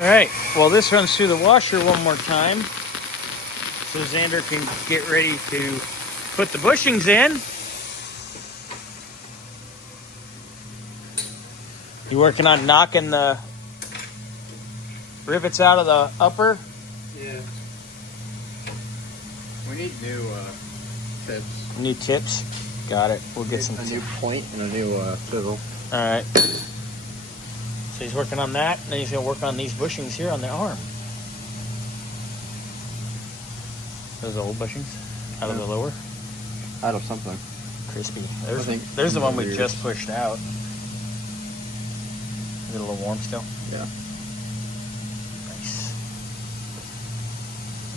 All right, well, this runs through the washer one more time so Xander can get ready to put the bushings in. You working on knocking the rivets out of the upper? Yeah. We need new tips. New tips? Got it. We'll get some a new point and a new swivel. All right. So he's working on that, and then he's going to work on these bushings here on the arm. Those old bushings? Out of the lower? Out of something. Crispy. There's the one we just pushed out. Is it a little warm still? Yeah. Nice.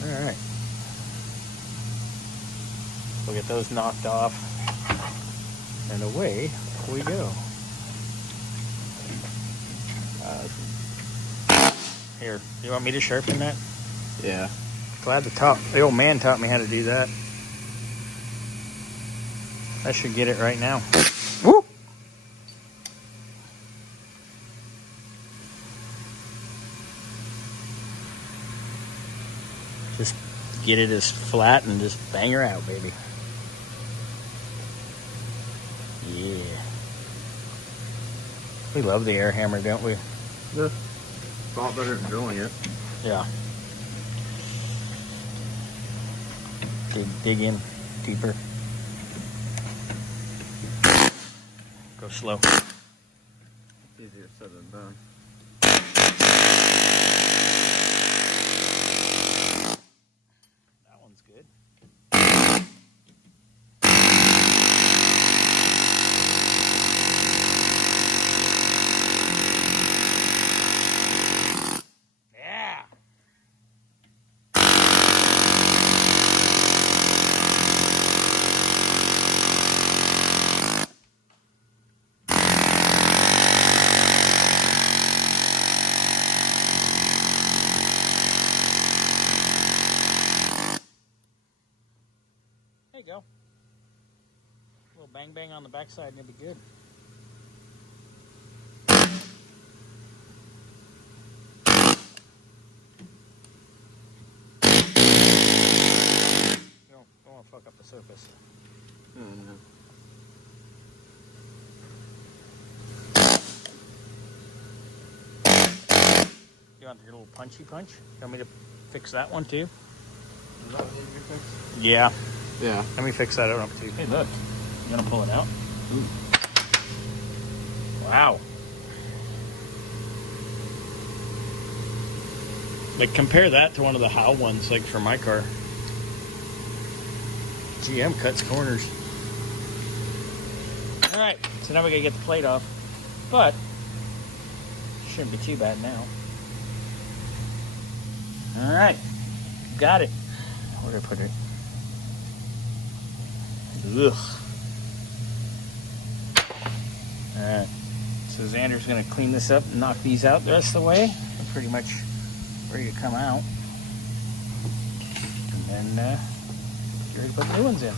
All right. We'll get those knocked off, and away we go. Here, you want me to sharpen that? Yeah. Glad the old man taught me how to do that. I should get it right now. Woo! Just get it as flat and just bang her out, baby. Yeah. We love the air hammer, don't we? Yeah. It's a lot better than drilling it. Yeah. Dig in deeper. Go slow. It's easier said than done. That one's good. Yeah. There you go. A little bang bang on the backside and it'll be good. Don't want to fuck up the surface. Mm-hmm. You want your little punchy punch? You want me to fix that one too? Is that what needs to be fixed? Yeah. Yeah. Let me fix that up too. Hey, look. You gonna pull it out? Ooh. Wow. Like, compare that to one of the Howe ones, like for my car. GM cuts corners. All right, so now we gotta get the plate off, but shouldn't be too bad now. All right, got it. Where did I put it? Ugh. All right, so Xander's gonna clean this up and knock these out the rest of the way. They're pretty much ready to come out. And then get ready to put the new ones in.